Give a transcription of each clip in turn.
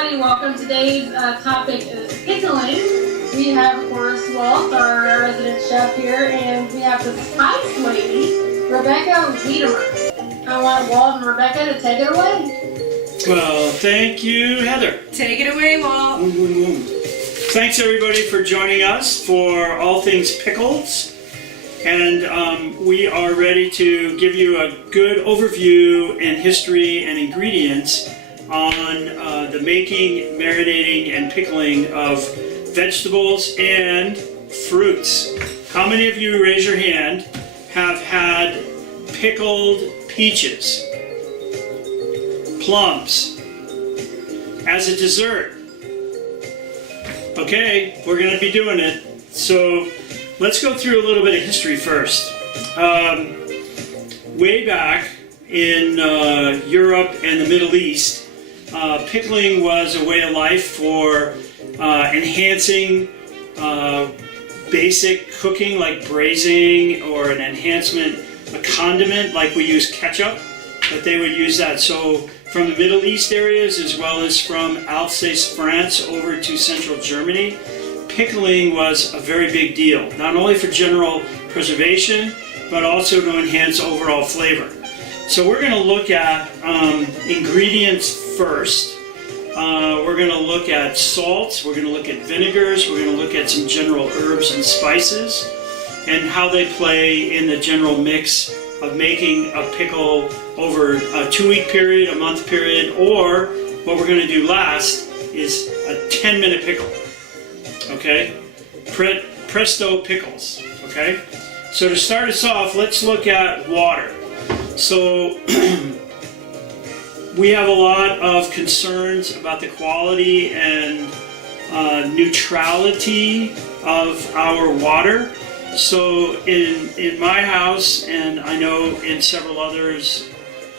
everybody, welcome. Today's topic is pickling. We have, of course, Walt, our resident chef here, and we have the spice lady, Rebecca Wiedemer. I want Walt and Rebecca to take it away. Well, thank you, Heather. Take it away, Walt. Thanks, everybody, for joining us for all things pickles. And we are ready to give you a good overview and history and ingredients on the making, marinating, and pickling of vegetables and fruits. How many of you, raise your hand, have had pickled peaches, plums, as a dessert? Okay, we're going to be doing it. So let's go through a little bit of history first. Way back in Europe and the Middle East, pickling was a way of life for enhancing basic cooking like braising, or an enhancement, a condiment like we use ketchup, but they would use that. So from the Middle East areas as well as from Alsace, France over to central Germany, pickling was a very big deal, not only for general preservation, but also to enhance overall flavor. So we're going to look at ingredients first. We're going to look at salts, we're going to look at vinegars, we're going to look at some general herbs and spices, and how they play in the general mix of making a pickle over a 2-week period, a month period, or what we're going to do last is a 10-minute pickle. Okay? Presto pickles. Okay? So to start us off, let's look at water. So we have a lot of concerns about the quality and neutrality of our water. So in my house, and I know in several others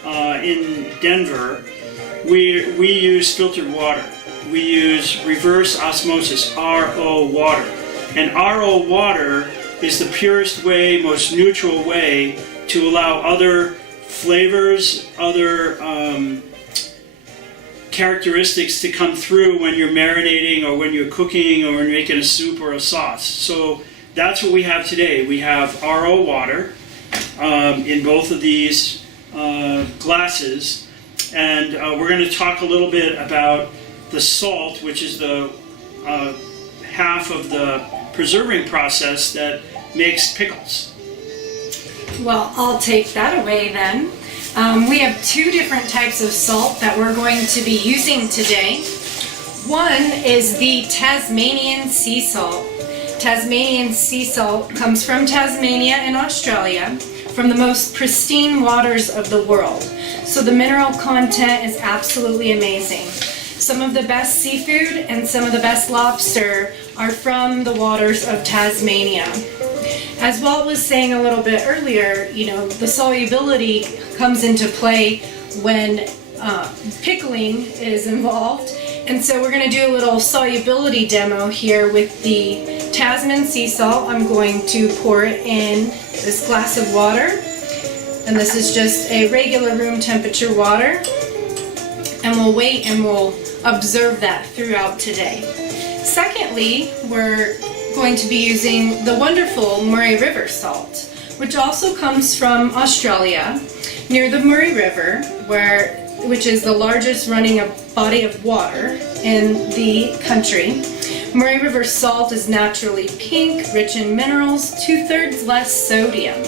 in Denver, we use filtered water. We use reverse osmosis, RO water. And RO water is the purest way, most neutral way to allow other flavors, other characteristics to come through when you're marinating or when you're cooking or when you're making a soup or a sauce. So that's what we have today. We have RO water in both of these glasses, and we're going to talk a little bit about the salt, which is the half of the preserving process that makes pickles. Well, I'll take that away then. We have 2 different types of salt that we're going to be using today. One is the Tasmanian sea salt. Tasmanian sea salt comes from Tasmania in Australia, from the most pristine waters of the world. So the mineral content is absolutely amazing. Some of the best seafood and some of the best lobster are from the waters of Tasmania. As Walt was saying a little bit earlier, you know, the solubility comes into play when pickling is involved. And so we're going to do a little solubility demo here with the Tasman sea salt. I'm going to pour it in this glass of water. And this is just a regular room temperature water. And we'll wait and we'll observe that throughout today. Secondly, we're going to be using the wonderful Murray River salt, which also comes from Australia, near the Murray River, which is the largest running body of water in the country. Murray River salt is naturally pink, rich in minerals, 2/3 less sodium,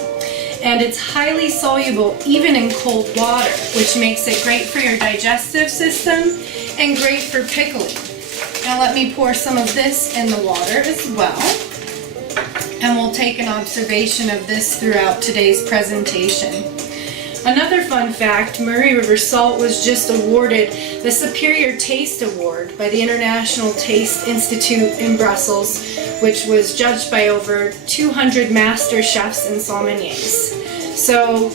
and it's highly soluble even in cold water, which makes it great for your digestive system and great for pickling. Now let me pour some of this in the water as well, and we'll take an observation of this throughout today's presentation. Another fun fact, Murray River salt was just awarded the Superior Taste Award by the International Taste Institute in Brussels, which was judged by over 200 master chefs and sommeliers. So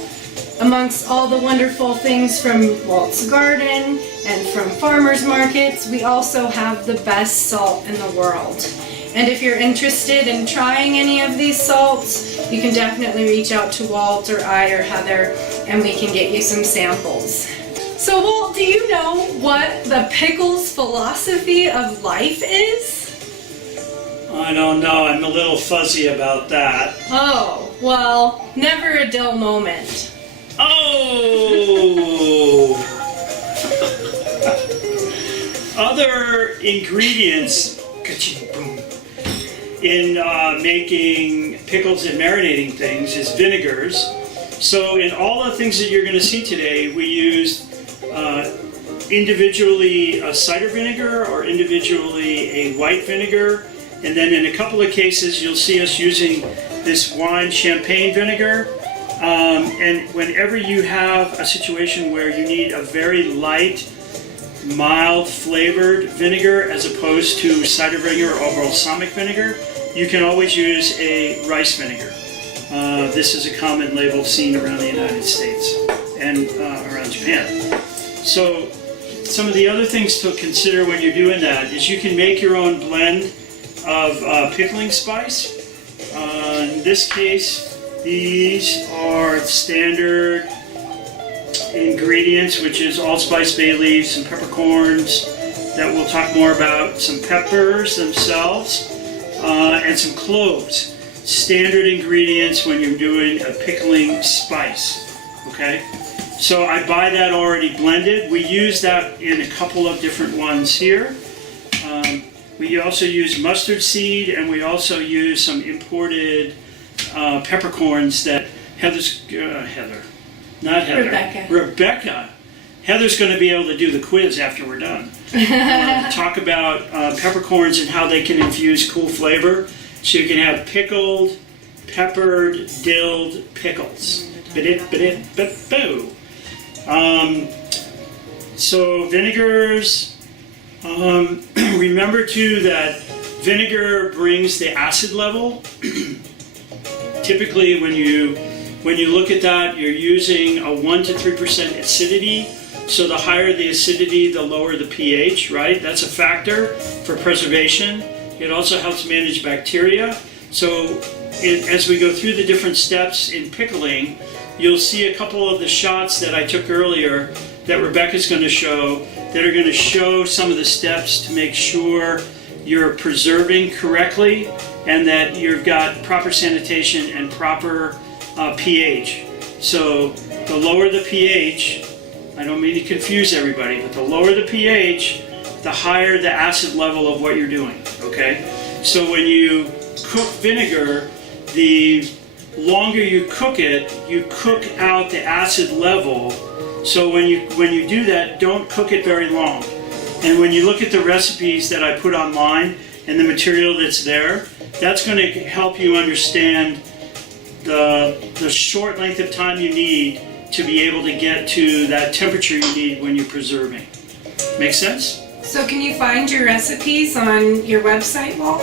amongst all the wonderful things from Walt's garden and from farmers markets, we also have the best salt in the world. And if you're interested in trying any of these salts, you can definitely reach out to Walt or I or Heather, and we can get you some samples. So Walt, do you know what the pickle's philosophy of life is? I don't know. I'm a little fuzzy about that. Oh, well, never a dull moment. Oh! Other ingredients in making pickles and marinating things is vinegars. So in all the things that you're going to see today, we used individually a cider vinegar or individually a white vinegar. And then in a couple of cases, you'll see us using this wine champagne vinegar. And whenever you have a situation where you need a very light, mild flavored vinegar as opposed to cider vinegar or balsamic vinegar, you can always use a rice vinegar. This is a common label seen around the United States and around Japan. So some of the other things to consider when you're doing that is you can make your own blend of pickling spice. In this case, these are standard ingredients, which is allspice, bay leaves, some peppercorns that we'll talk more about, some peppers themselves, and some cloves. Standard ingredients when you're doing a pickling spice, okay? So I buy that already blended. We use that in a couple of different ones here. We also use mustard seed, and we also use some imported peppercorns that Rebecca. Heather's going to be able to do the quiz after we're done. Talk about peppercorns and how they can infuse cool flavor. So you can have pickled, peppered, dilled pickles. So vinegars. Remember too that vinegar brings the acid level. Typically, when you look at that, you're using a 1 to 3% acidity. So the higher the acidity, the lower the pH, right? That's a factor for preservation. It also helps manage bacteria. So as we go through the different steps in pickling, you'll see a couple of the shots that I took earlier that Rebecca's going to show that are going to show some of the steps to make sure you're preserving correctly and that you've got proper sanitation and proper pH. So the lower the pH, I don't mean to confuse everybody, but the lower the pH, the higher the acid level of what you're doing, okay? So when you cook vinegar, the longer you cook it, you cook out the acid level. So when you do that, don't cook it very long. And when you look at the recipes that I put online and the material that's there, that's going to help you understand the short length of time you need to be able to get to that temperature you need when you're preserving. Make sense? So can you find your recipes on your website, Walt?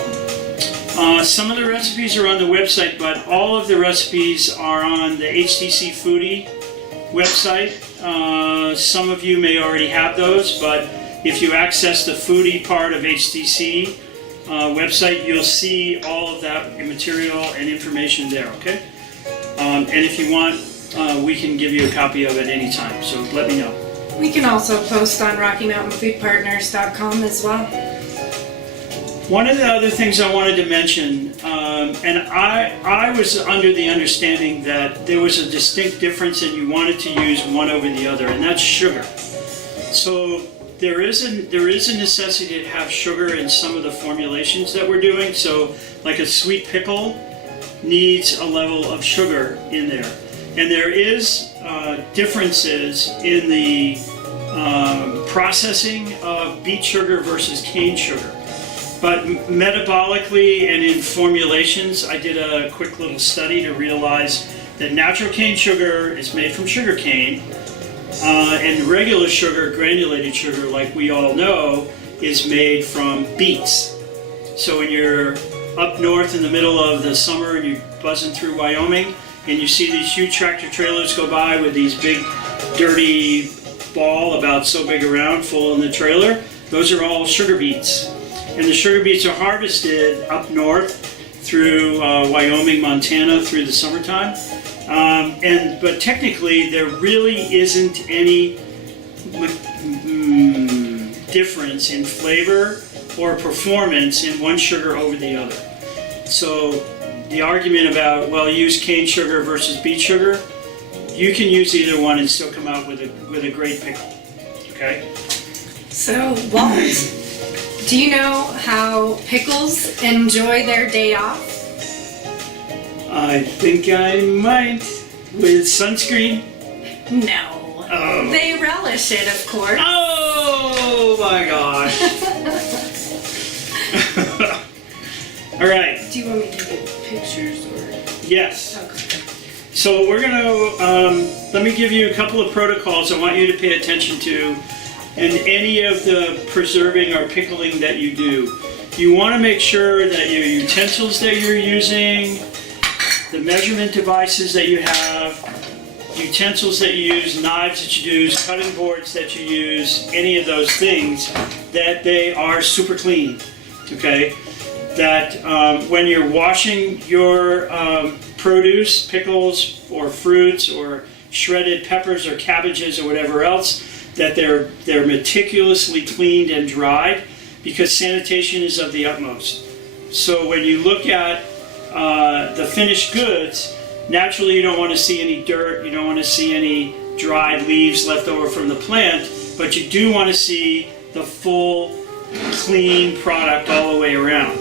Some of the recipes are on the website, but all of the recipes are on the HTC Foodie website. Some of you may already have those, but if you access the Foodie part of HTC website, you'll see all of that material and information there, okay? And if you want, we can give you a copy of it anytime, so let me know. We can also post on RockyMountainFoodPartners.com as well. One of the other things I wanted to mention, and I was under the understanding that there was a distinct difference and you wanted to use one over the other, and that's sugar. So there is a necessity to have sugar in some of the formulations that we're doing. So like a sweet pickle needs a level of sugar in there. And there is differences in the processing of beet sugar versus cane sugar. But metabolically and in formulations, I did a quick little study to realize that natural cane sugar is made from sugar cane, and regular sugar, granulated sugar, like we all know, is made from beets. So when you're up north in the middle of the summer and you're buzzing through Wyoming, and you see these huge tractor trailers go by with these big, dirty ball about so big around full in the trailer, those are all sugar beets. And the sugar beets are harvested up north through Wyoming, Montana through the summertime. But technically, there really isn't any difference in flavor or performance in one sugar over the other. So the argument about, well, use cane sugar versus beet sugar, you can use either one and still come out with a great pickle. Okay? So, Walt, do you know how pickles enjoy their day off? I think I might. With sunscreen? No. Oh. They relish it, of course. Oh my gosh. All right. Do you want me to get pictures or? Yes. Okay. So we're going to, let me give you a couple of protocols I want you to pay attention to in any of the preserving or pickling that you do. You want to make sure that your utensils that you're using, the measurement devices that you have, utensils that you use, knives that you use, cutting boards that you use, any of those things, that they are super clean, okay? That when you're washing your produce, pickles, or fruits, or shredded peppers, or cabbages, or whatever else, that they're meticulously cleaned and dried, because sanitation is of the utmost. So when you look at the finished goods, naturally you don't want to see any dirt, you don't want to see any dried leaves left over from the plant, but you do want to see the full, clean product all the way around.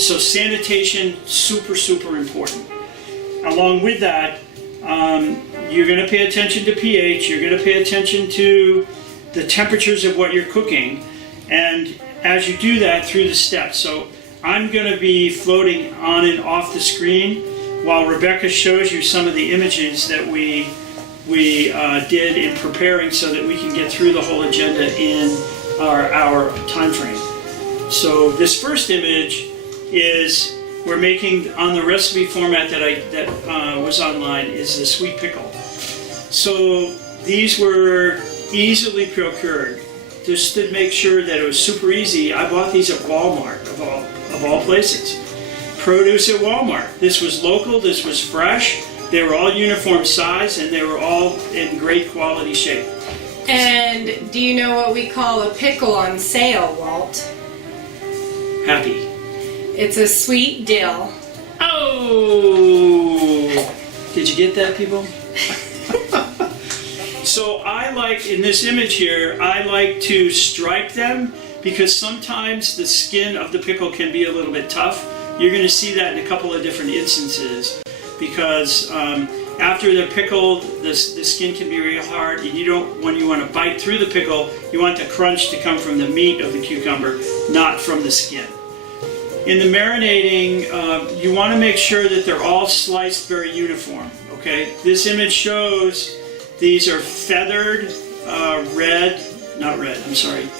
So sanitation, super, super important. Along with that, you're going to pay attention to pH, you're going to pay attention to the temperatures of what you're cooking, and as you do that through the steps. So I'm going to be floating on and off the screen while Rebecca shows you some of the images that we did in preparing so that we can get through the whole agenda in our time frame. So this first image is, we're making on the recipe format that was online, is the sweet pickle. So these were easily procured. Just to make sure that it was super easy, I bought these at Walmart, of all places. Produce at Walmart. This was local, this was fresh, they were all uniform size, and they were all in great quality shape. And do you know what we call a pickle on sale, Walt? Happy. It's a sweet dill. Oh! Did you get that, people? So I like, in this image here, I like to stripe them because sometimes the skin of the pickle can be a little bit tough. You're going to see that in a couple of different instances because after they're pickled, the skin can be very hard, and you don't, when you want to bite through the pickle, you want the crunch to come from the meat of the cucumber, not from the skin. In the marinating, you want to make sure that they're all sliced very uniform, okay? This image shows these are feathered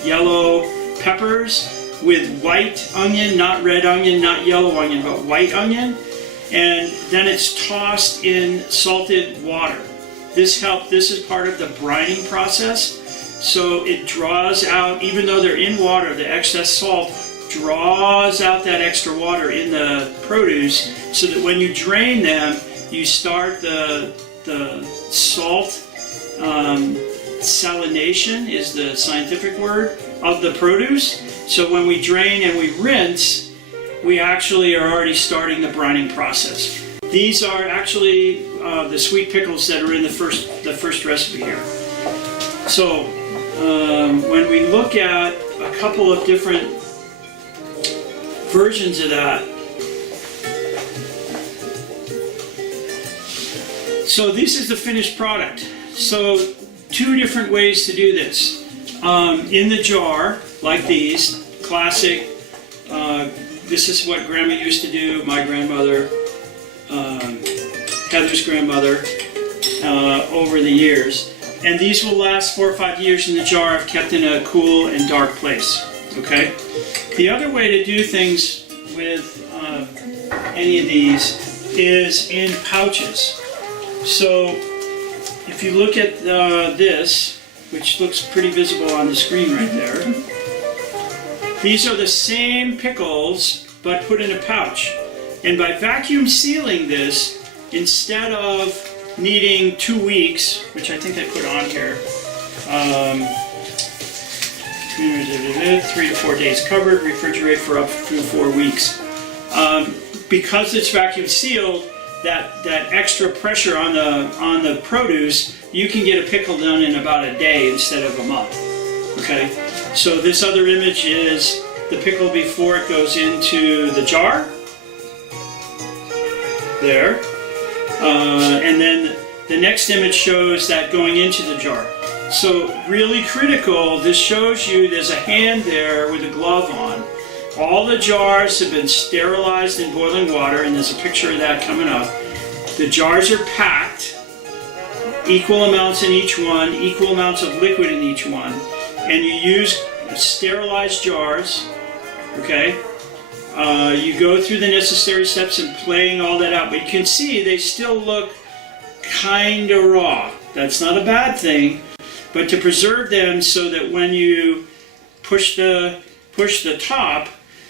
yellow peppers with white onion, not red onion, not yellow onion, but white onion. And then it's tossed in salted water. This is part of the brining process. So it draws out, even though they're in water, the excess salt draws out that extra water in the produce so that when you drain them, you start the salt salination is the scientific word of the produce. So when we drain and we rinse, we actually are already starting the brining process. These are actually the sweet pickles that are in the first recipe here. So when we look at a couple of different versions of that, so this is the finished product. So two different ways to do this. In the jar, like these, classic, this is what Grandma used to do, my grandmother, Heather's grandmother, over the years. And these will last 4 or 5 years in the jar if kept in a cool and dark place, okay? The other way to do things with any of these is in pouches. So if you look at this, which looks pretty visible on the screen right there, these are the same pickles but put in a pouch. And by vacuum sealing this, instead of needing 2 weeks, which I think I put on here, 3 to 4 days covered, refrigerate for up to 4 weeks. Because it's vacuum sealed, that extra pressure on the produce, you can get a pickle done in about a day instead of a month. Okay, so this other image is the pickle before it goes into the jar. There. And then the next image shows that going into the jar. So really critical, this shows you there's a hand there with a glove on. All the jars have been sterilized in boiling water, and there's a picture of that coming up. The jars are packed, equal amounts in each one, equal amounts of liquid in each one, and you use sterilized jars, okay? You go through the necessary steps in playing all that out, but you can see they still look kind of raw. That's not a bad thing, but to preserve them so that when you push the top,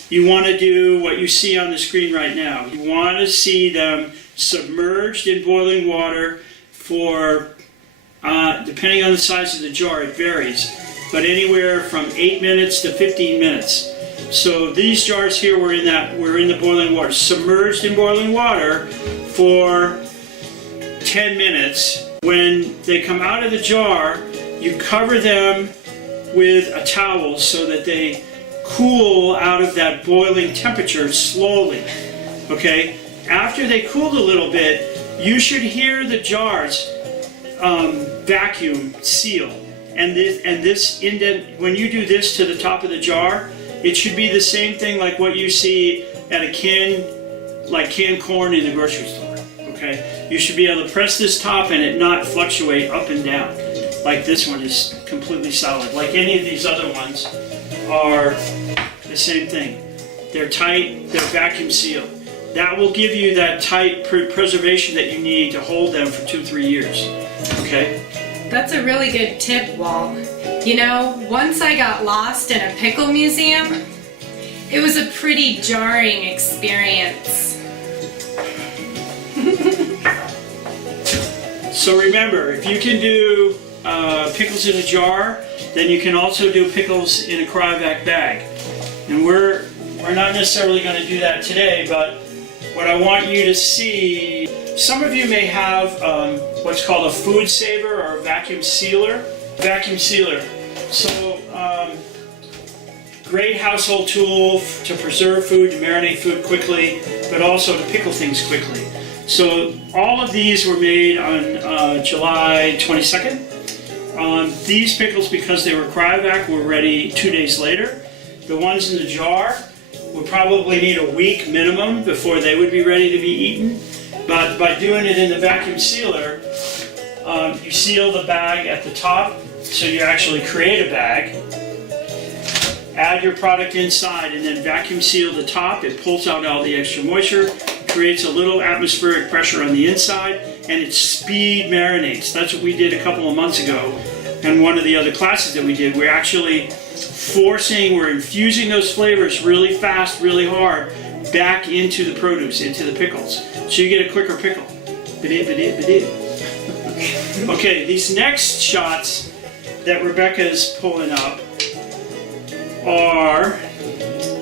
you want to do what you see on the screen right now. You want to see them submerged in boiling water for, depending on the size of the jar, it varies, but anywhere from 8 minutes to 15 minutes. So these jars here were in the boiling water, submerged in boiling water for 10 minutes. When they come out of the jar, you cover them with a towel so that they cool out of that boiling temperature slowly. Okay? After they cooled a little bit, you should hear the jars vacuum seal. And this indent, when you do this to the top of the jar, it should be the same thing like what you see at a canned corn in the grocery store. Okay? You should be able to press this top and it not fluctuate up and down. Like this one is completely solid. Like any of these other ones are the same thing. They're tight, they're vacuum sealed. That will give you that tight preservation that you need to hold them for 2-3 years. Okay? That's a really good tip, Walt. You know, once I got lost in a pickle museum, it was a pretty jarring experience. So remember, if you can do pickles in a jar, then you can also do pickles in a cryovac bag. And we're not necessarily going to do that today, but what I want you to see, some of you may have what's called a food saver or a vacuum sealer. Vacuum sealer. So, great household tool to preserve food, to marinate food quickly, but also to pickle things quickly. So all of these were made on July 22nd. These pickles, because they were cryovac, were ready 2 days later. The ones in the jar would probably need a week minimum before they would be ready to be eaten. But by doing it in the vacuum sealer, you seal the bag at the top, so you actually create a bag. Add your product inside and then vacuum seal the top. It pulls out all the extra moisture, creates a little atmospheric pressure on the inside, and it speed marinates. That's what we did a couple of months ago. And one of the other classes that we did, we're actually we're infusing those flavors really fast, really hard, back into the produce, into the pickles. So you get a quicker pickle. Okay, these next shots that Rebecca's pulling up are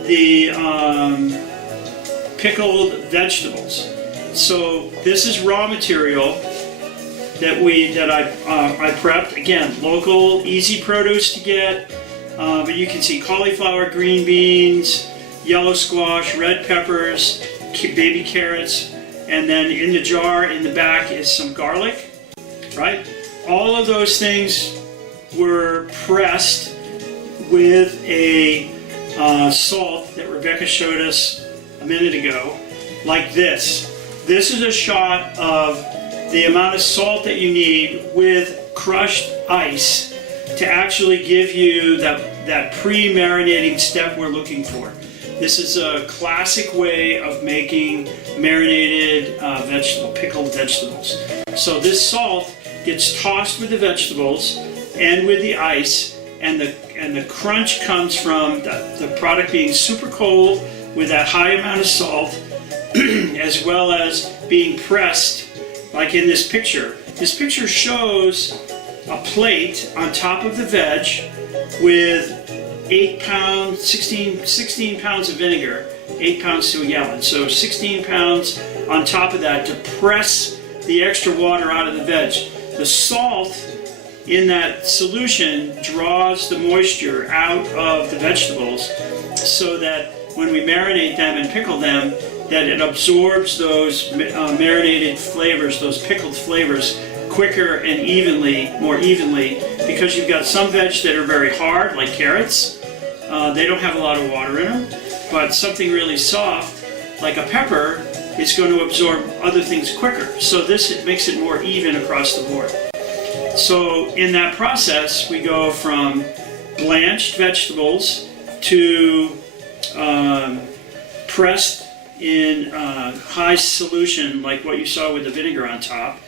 the pickled vegetables. So this is raw material that I prepped. Again, local, easy produce to get. But you can see cauliflower, green beans, yellow squash, red peppers, baby carrots, and then in the jar in the back is some garlic, right? All of those things were pressed with a salt that Rebecca showed us a minute ago, like this. This is a shot of the amount of salt that you need with crushed ice to actually give you that pre-marinating step we're looking for. This is a classic way of making marinated pickled vegetables. So this salt gets tossed with the vegetables and with the ice, and the crunch comes from the product being super cold with that high amount of salt, as well as being pressed, like in this picture. This picture shows a plate on top of the veg with 8 pounds, 16 pounds of vinegar, 8 pounds to a gallon. So 16 pounds on top of that to press the extra water out of the veg. The salt in that solution draws the moisture out of the vegetables so that when we marinate them and pickle them, that it absorbs those marinated flavors, those pickled flavors, quicker and more evenly, because you've got some veg that are very hard, like carrots. They don't have a lot of water in them, but something really soft, like a pepper, is going to absorb other things quicker. So it makes it more even across the board. So in that process, we go from blanched vegetables to pressed in high solution, like what you saw with the vinegar on top,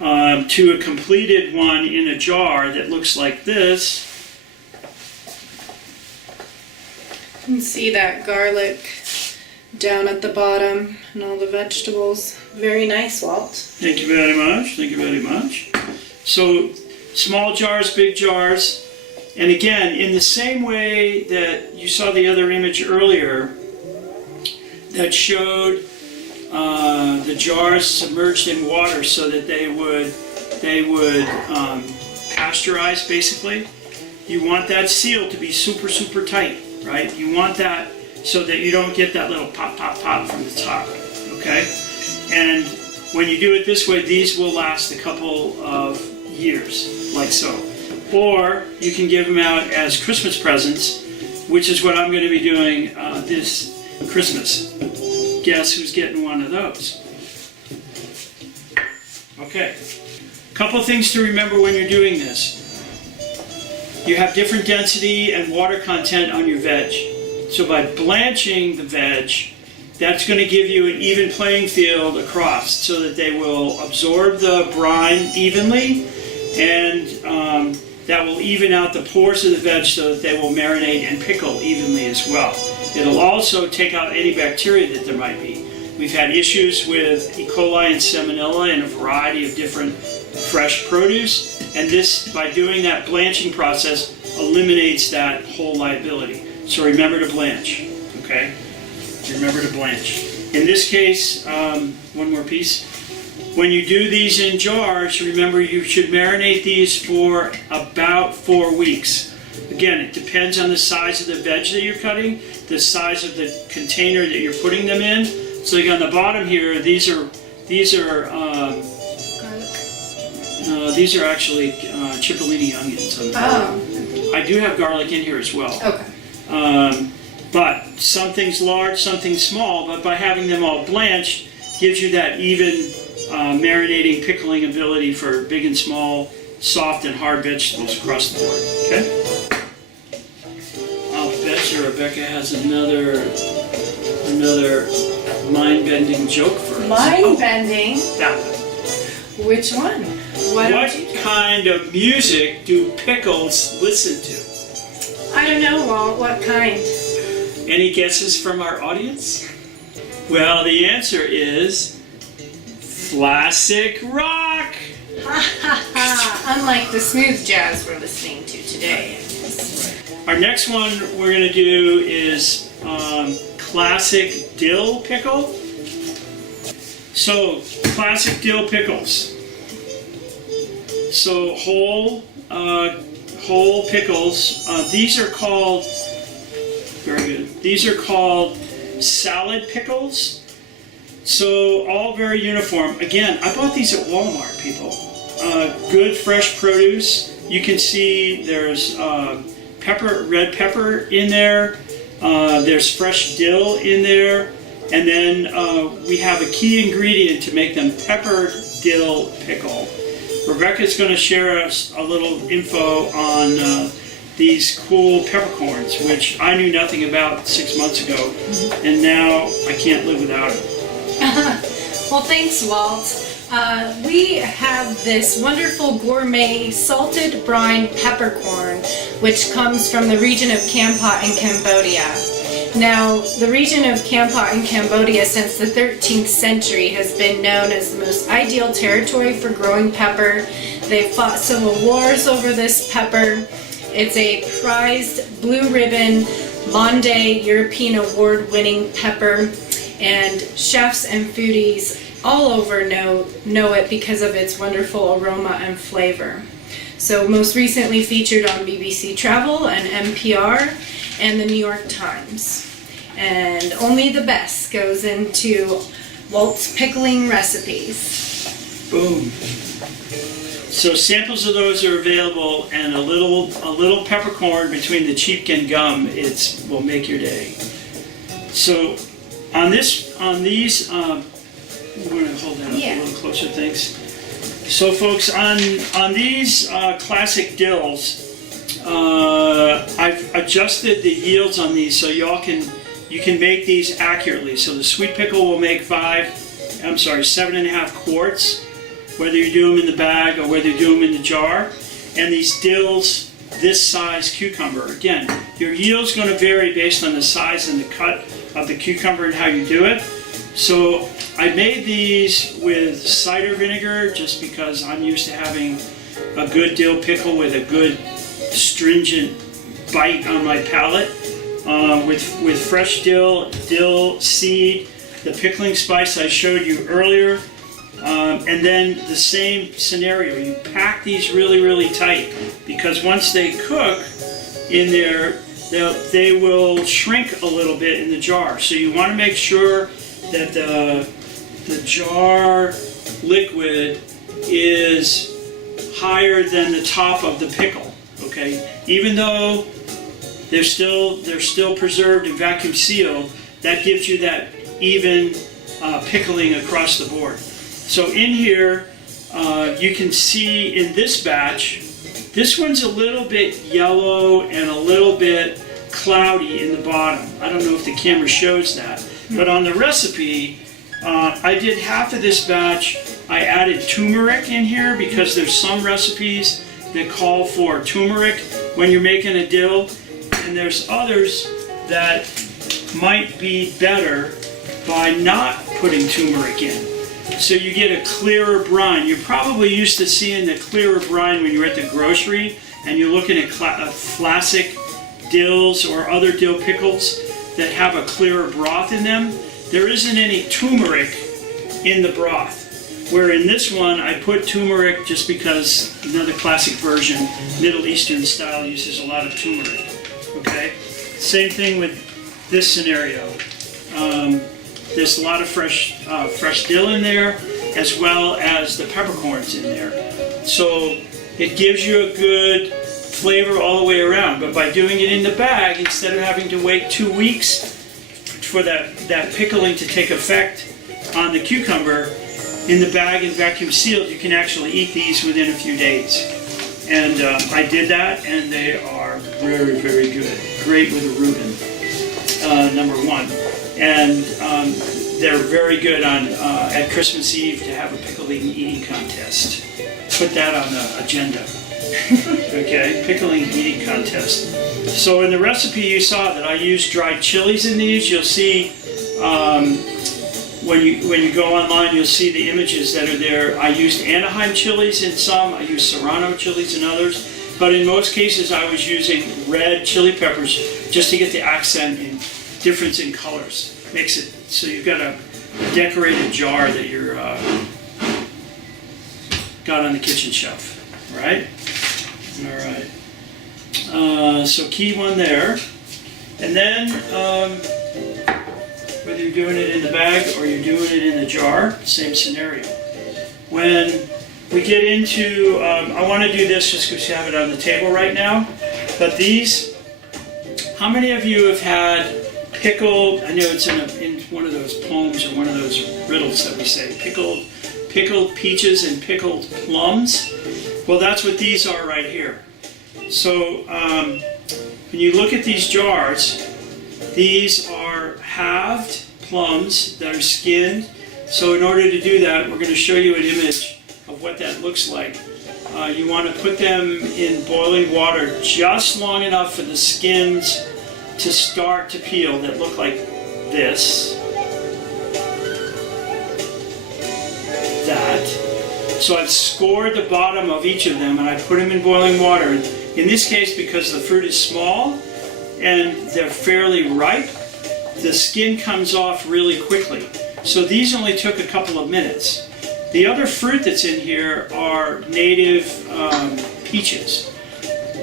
to a completed one in a jar that looks like this. You can see that garlic down at the bottom and all the vegetables. Very nice, Walt. Thank you very much. Thank you very much. So small jars, big jars. And again, in the same way that you saw the other image earlier that showed the jars submerged in water so that they would pasteurize, basically. You want that seal to be super, super tight, right? You want that so that you don't get that little pop, pop, pop from the top, okay? And when you do it this way, these will last a couple of years, like so. Or you can give them out as Christmas presents, which is what I'm going to be doing this Christmas. Guess who's getting one of those? Okay. Couple things to remember when you're doing this. You have different density and water content on your veg. So by blanching the veg, that's going to give you an even playing field across so that they will absorb the brine evenly, and that will even out the pores of the veg so that they will marinate and pickle evenly as well. It'll also take out any bacteria that there might be. We've had issues with E. coli and Salmonella in a variety of different fresh produce, and this, by doing that blanching process, eliminates that whole liability. So remember to blanch, okay? Remember to blanch. In this case, one more piece. When you do these in jars, remember you should marinate these for about 4 weeks. Again, it depends on the size of the veg that you're cutting, the size of the container that you're putting them in. So like on the bottom here, these are actually cipollini onions. Oh. I do have garlic in here as well. Okay. But something's large, something's small, but by having them all blanched gives you that even marinating, pickling ability for big and small, soft and hard vegetables across the board, okay? I'll bet you Rebecca has another mind-bending joke for us. Mind-bending? That one. Which one? What kind of music do pickles listen to? I don't know, Walt. What kind? Any guesses from our audience? Well, the answer is classic rock. Unlike the smooth jazz we're listening to today. Our next one we're going to do is classic dill pickle. So, classic dill pickles. So, whole pickles. These are called, very good, these are called salad pickles. So all very uniform. Again, I bought these at Walmart, people. Good fresh produce. You can see there's red pepper in there. There's fresh dill in there. And then we have a key ingredient to make them peppered dill pickle. Rebecca's going to share us a little info on these cool peppercorns, which I knew nothing about 6 months ago, and now I can't live without them. Well, thanks, Walt. We have this wonderful gourmet salted brine peppercorn, which comes from the region of Kampot in Cambodia. Now, the region of Kampot in Cambodia since the 13th century has been known as the most ideal territory for growing pepper. They've fought civil wars over this pepper. It's a prized blue ribbon Monday European award-winning pepper, and chefs and foodies all over know it because of its wonderful aroma and flavor. So most recently featured on BBC Travel and NPR and the New York Times. And only the best goes into Walt's pickling recipes. Boom. So samples of those are available, and a little peppercorn between the cheek and gum will make your day. So on these, we're going to hold that up a little closer, thanks. So folks, on these classic dills, I've adjusted the yields on these so you can make these accurately. So the sweet pickle will make 7.5 quarts, whether you do them in the bag or whether you do them in the jar. And these dills, this size cucumber, again, your yield's going to vary based on the size and the cut of the cucumber and how you do it. So I made these with cider vinegar just because I'm used to having a good dill pickle with a good stringent bite on my palate. With fresh dill seed, the pickling spice I showed you earlier, and then the same scenario. You pack these really, really tight because once they cook in there, they will shrink a little bit in the jar. So you want to make sure that the jar liquid is higher than the top of the pickle. Okay, even though they're still preserved and vacuum sealed, that gives you that even pickling across the board. So in here, you can see in this batch, this one's a little bit yellow and a little bit cloudy in the bottom. I don't know if the camera shows that, but on the recipe, I did half of this batch. I added turmeric in here because there's some recipes that call for turmeric when you're making a dill, and there's others that might be better by not putting turmeric in. So you get a clearer brine. You're probably used to seeing the clearer brine when you're at the grocery and you're looking at classic dills or other dill pickles that have a clearer broth in them. There isn't any turmeric in the broth. Where in this one, I put turmeric just because another classic version, Middle Eastern style, uses a lot of turmeric. Okay? Same thing with this scenario. There's a lot of fresh dill in there, as well as the peppercorns in there. So it gives you a good flavor all the way around. But by doing it in the bag, instead of having to wait 2 weeks for that pickling to take effect on the cucumber, in the bag and vacuum sealed, you can actually eat these within a few days. And I did that, and they are very, very good. Great with a Reuben, number one. And they're very good on at Christmas Eve to have a pickling eating contest. Put that on the agenda. Okay, pickling eating contest. So in the recipe you saw that I used dried chilies in these. You'll see when you go online, you'll see the images that are there. I used Anaheim chilies in some. I used Serrano chilies in others. But in most cases, I was using red chili peppers just to get the accent and difference in colors. Makes it so you've got a decorated jar that you're got on the kitchen shelf, right? All right. So key one there, and then whether you're doing it in the bag or you're doing it in the jar, same scenario. When we get into, I want to do this just because you have it on the table right now. But these, how many of you have had pickled? I know it's in one of those poems or one of those riddles that we say, pickled peaches and pickled plums. Well, that's what these are right here. So when you look at these jars, these are halved plums that are skinned. So in order to do that, we're going to show you an image of what that looks like. You want to put them in boiling water just long enough for the skins to start to peel that look like this. That. So I've scored the bottom of each of them and I put them in boiling water. In this case, because the fruit is small and they're fairly ripe, the skin comes off really quickly. So these only took a couple of minutes. The other fruit that's in here are native peaches.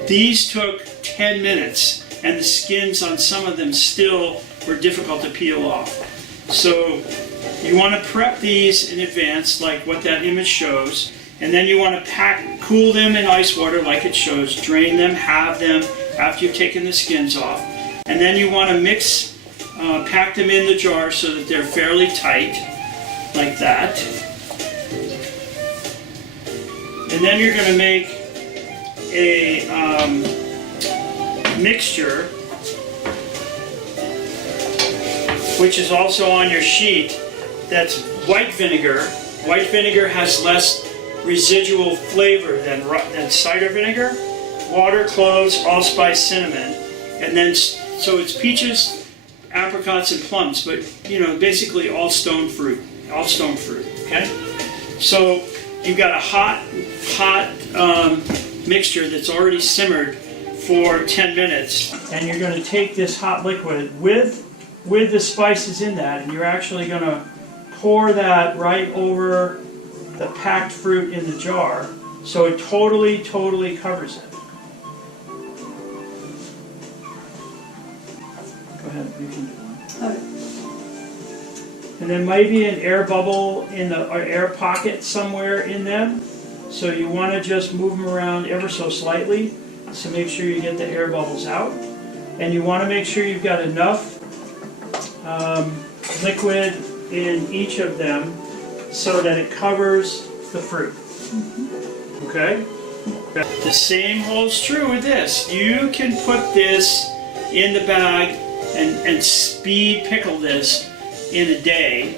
These took 10 minutes, and the skins on some of them still were difficult to peel off. So you want to prep these in advance, like what that image shows, and then you want to cool them in ice water like it shows, drain them, halve them after you've taken the skins off, and then you want to pack them in the jar so that they're fairly tight, like that. And then you're going to make a mixture, which is also on your sheet. That's white vinegar. White vinegar has less residual flavor than cider vinegar. Water, cloves, allspice, cinnamon, and then so it's peaches, apricots, and plums. But basically all stone fruit. Okay. So you've got a hot mixture that's already simmered for 10 minutes, and you're going to take this hot liquid with the spices in that, and you're actually going to pour that right over the packed fruit in the jar, so it totally covers it. Go ahead, you can do one. Okay. And there might be an air bubble or air pocket somewhere in them, so you want to just move them around ever so slightly, so make sure you get the air bubbles out. And you want to make sure you've got enough liquid in each of them so that it covers the fruit. Okay? The same holds true with this. You can put this in the bag and speed pickle this in a day,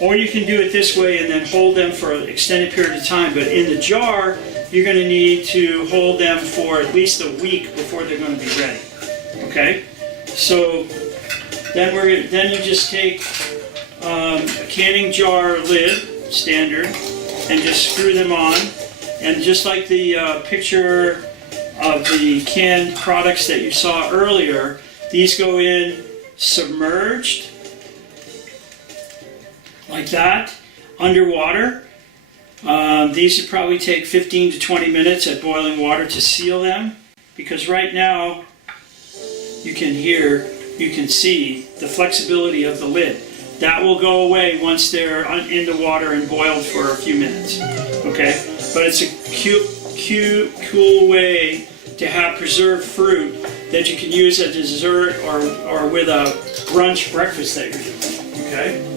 or you can do it this way and then hold them for an extended period of time. But in the jar, you're going to need to hold them for at least a week before they're going to be ready. Okay? So then you just take a canning jar lid, standard, and just screw them on. And just like the picture of the canned products that you saw earlier, these go in submerged, like that, underwater. These would probably take 15 to 20 minutes at boiling water to seal them, because right now you can see the flexibility of the lid. That will go away once they're in the water and boiled for a few minutes. Okay, but it's a cool way to have preserved fruit that you can use as a dessert or with a brunch breakfast that you're doing. Okay.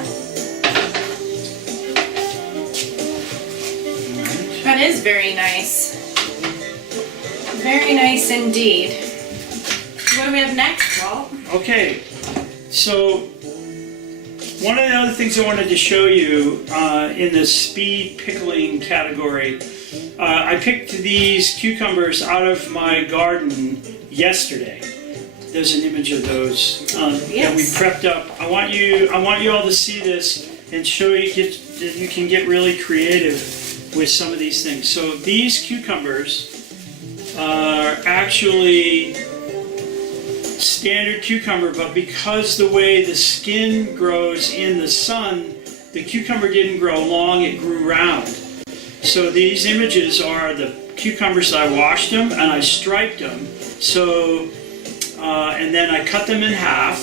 That is very nice. Very nice indeed. What do we have next, Walt? Okay, so one of the other things I wanted to show you in the speed pickling category, I picked these cucumbers out of my garden yesterday. There's an image of those that we prepped up. I want you all to see this and show you that you can get really creative with some of these things. So these cucumbers are actually standard cucumber, but because the way the skin grows in the sun, the cucumber didn't grow long, it grew round. So these images are the cucumbers that I washed them and I striped them. So, and then I cut them in half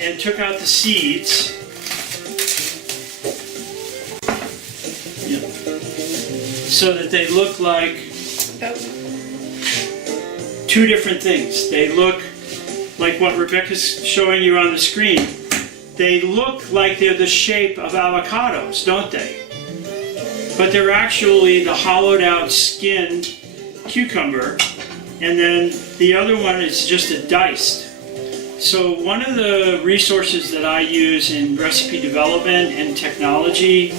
and took out the seeds. So that they look like two different things. They look like what Rebecca's showing you on the screen. They look like they're the shape of avocados, don't they? But they're actually the hollowed out skinned cucumber, and then the other one is just a diced. So one of the resources that I use in recipe development and technology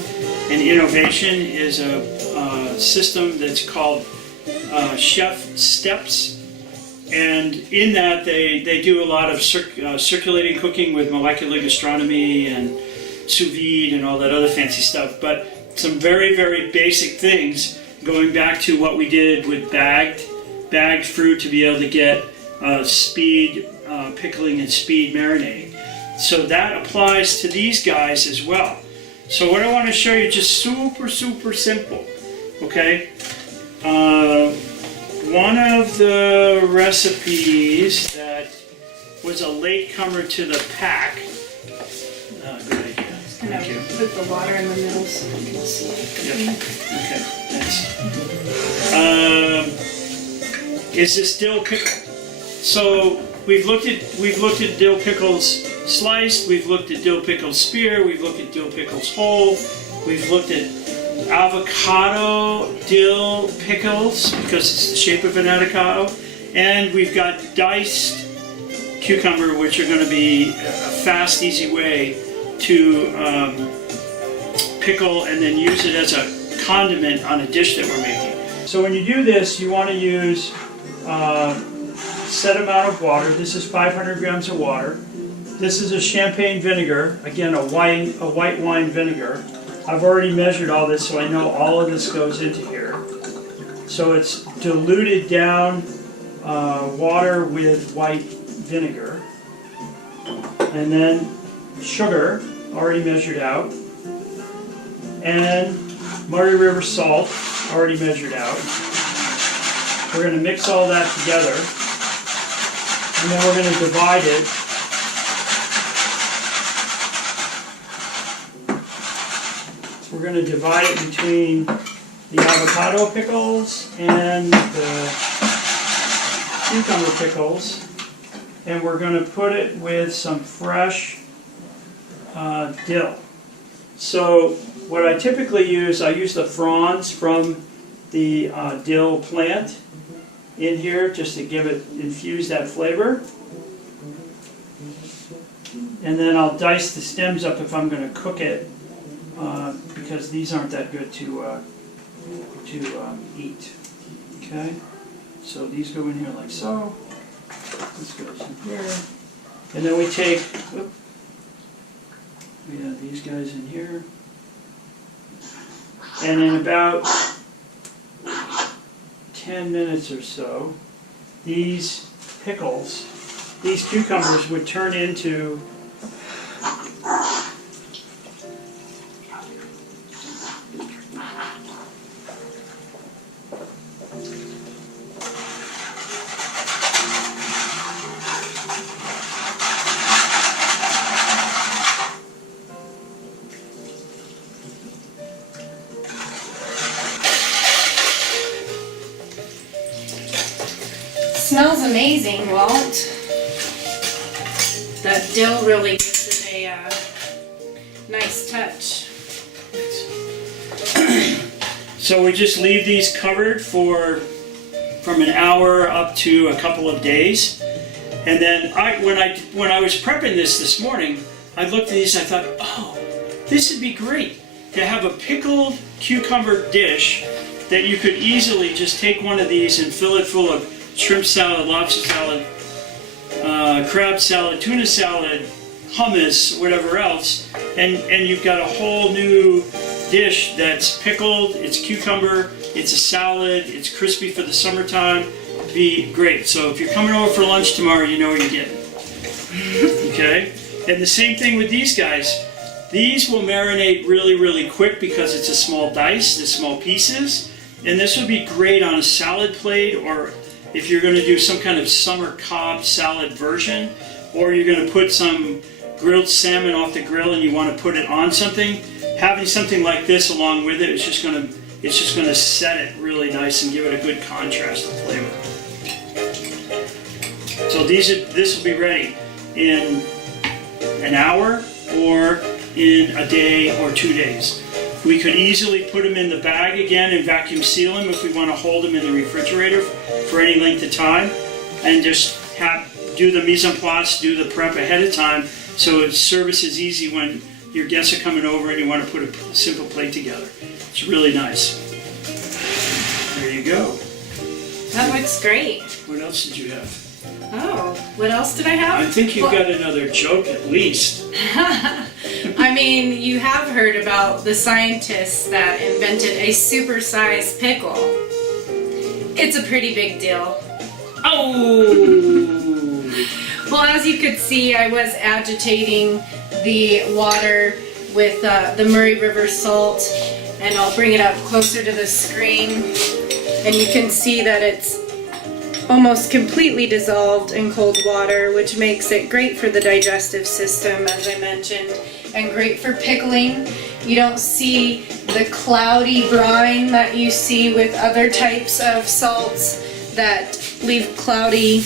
and innovation is a system that's called Chef Steps. And in that, they do a lot of circulating cooking with molecular gastronomy and sous vide and all that other fancy stuff. But some very, very basic things going back to what we did with bagged fruit to be able to get speed pickling and speed marinating. So that applies to these guys as well. So what I want to show you, just super simple, okay? One of the recipes that was a latecomer to the pack. Good idea. Thank you. Put the water in the middle so you can see it. Yep. Okay. Thanks. Is this dill pickle? So we've looked at dill pickles sliced. We've looked at dill pickles spear. We've looked at dill pickles whole. We've looked at avocado dill pickles because it's the shape of an avocado, and we've got diced cucumber, which are going to be a fast, easy way to pickle and then use it as a condiment on a dish that we're making. So when you do this, you want to use a set amount of water. This is 500 grams of water. This is a champagne vinegar, again a white wine vinegar. I've already measured all this, so I know all of this goes into here. So it's diluted down water with white vinegar. And then sugar, already measured out. And Murray River salt, already measured out. We're going to mix all that together. And then we're going to divide it. We're going to divide it between the avocado pickles and the cucumber pickles, and we're going to put it with some fresh dill. So what I typically use, I use the fronds from the dill plant in here just to infuse that flavor. And then I'll dice the stems up if I'm going to cook it. Because these aren't that good to eat. Okay, so these go in here like so. This goes in here, and then we take. We have these guys in here, and in about 10 minutes or so, these pickles, these cucumbers would turn into Smells amazing, Walt. That dill really gives it a nice touch. So we just leave these covered from an hour up to a couple of days, and then when I was prepping this morning, I looked at these. I thought, oh, this would be great to have a pickled cucumber dish that you could easily just take one of these and fill it full of shrimp salad, lobster salad, crab salad, tuna salad, hummus, whatever else, and you've got a whole new dish that's pickled, it's cucumber, it's a salad, it's crispy for the summertime. It'd be great. So if you're coming over for lunch tomorrow, you know what you're getting. Okay? And the same thing with these guys. These will marinate really quick because it's a small dice, the small pieces, and this would be great on a salad plate, or if you're going to do some kind of summer Cobb salad version, or you're going to put some grilled salmon off the grill and you want to put it on something, having something like this along with it is just going to set it really nice and give it a good contrast of flavor. So this will be ready in an hour or in a day or 2 days. We could easily put them in the bag again and vacuum seal them if we want to hold them in the refrigerator for any length of time, and just do the mise en place, do the prep ahead of time, so service is easy when your guests are coming over and you want to put a simple plate together. It's really nice. There you go. That looks great. What else did you have? Oh, what else did I have? I think you've got another joke at least. I mean, you have heard about the scientists that invented a supersized pickle. It's a pretty big deal. Oh! Well, as you could see, I was agitating the water with the Murray River salt, and I'll bring it up closer to the screen, and you can see that it's almost completely dissolved in cold water, which makes it great for the digestive system, as I mentioned, and great for pickling. You don't see the cloudy brine that you see with other types of salts that leave cloudy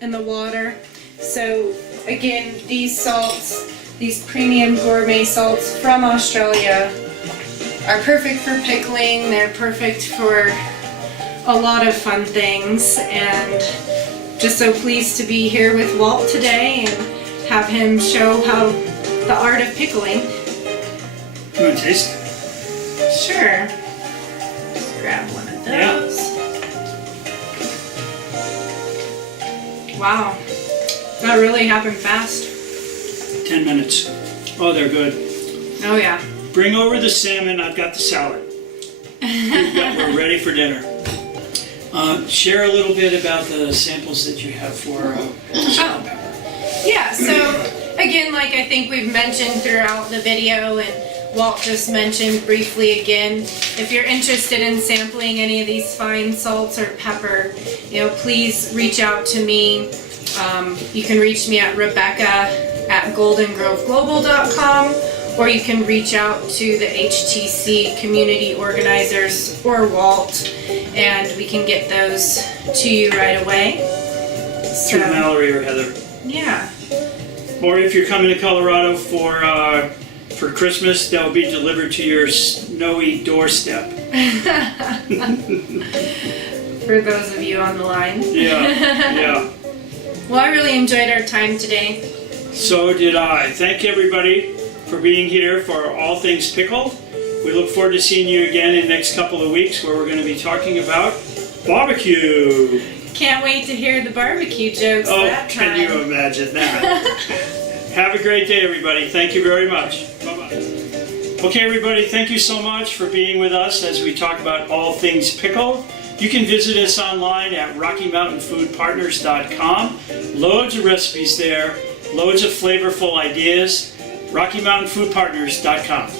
in the water. So again, these salts, these premium gourmet salts from Australia, are perfect for pickling. They're perfect for a lot of fun things, and just so pleased to be here with Walt today and have him show how the art of pickling. You want to taste it? Sure. Just grab one of those. Wow. That really happened fast. 10 minutes. Oh, they're good. Oh yeah. Bring over the salmon. I've got the salad. We're ready for dinner. Share a little bit about the samples that you have for salt and pepper. Yeah, so again, like I think we've mentioned throughout the video, and Walt just mentioned briefly again, if you're interested in sampling any of these fine salts or pepper, please reach out to me. You can reach me at Rebecca@GoldenGroveGlobal.com, or you can reach out to the HTC community organizers or Walt, and we can get those to you right away. Through Mallory or Heather. Yeah. Or if you're coming to Colorado for Christmas, they'll be delivered to your snowy doorstep. For those of you on the line. Yeah. Well, I really enjoyed our time today. So did I. Thank everybody for being here for All Things Pickled. We look forward to seeing you again in the next couple of weeks, where we're going to be talking about barbecue. Can't wait to hear the barbecue jokes that time. Can you imagine that? Have a great day, everybody. Thank you very much. Bye-bye. Okay, everybody, thank you so much for being with us as we talk about all things pickled. You can visit us online at RockyMountainFoodPartners.com. Loads of recipes there, loads of flavorful ideas. RockyMountainFoodPartners.com.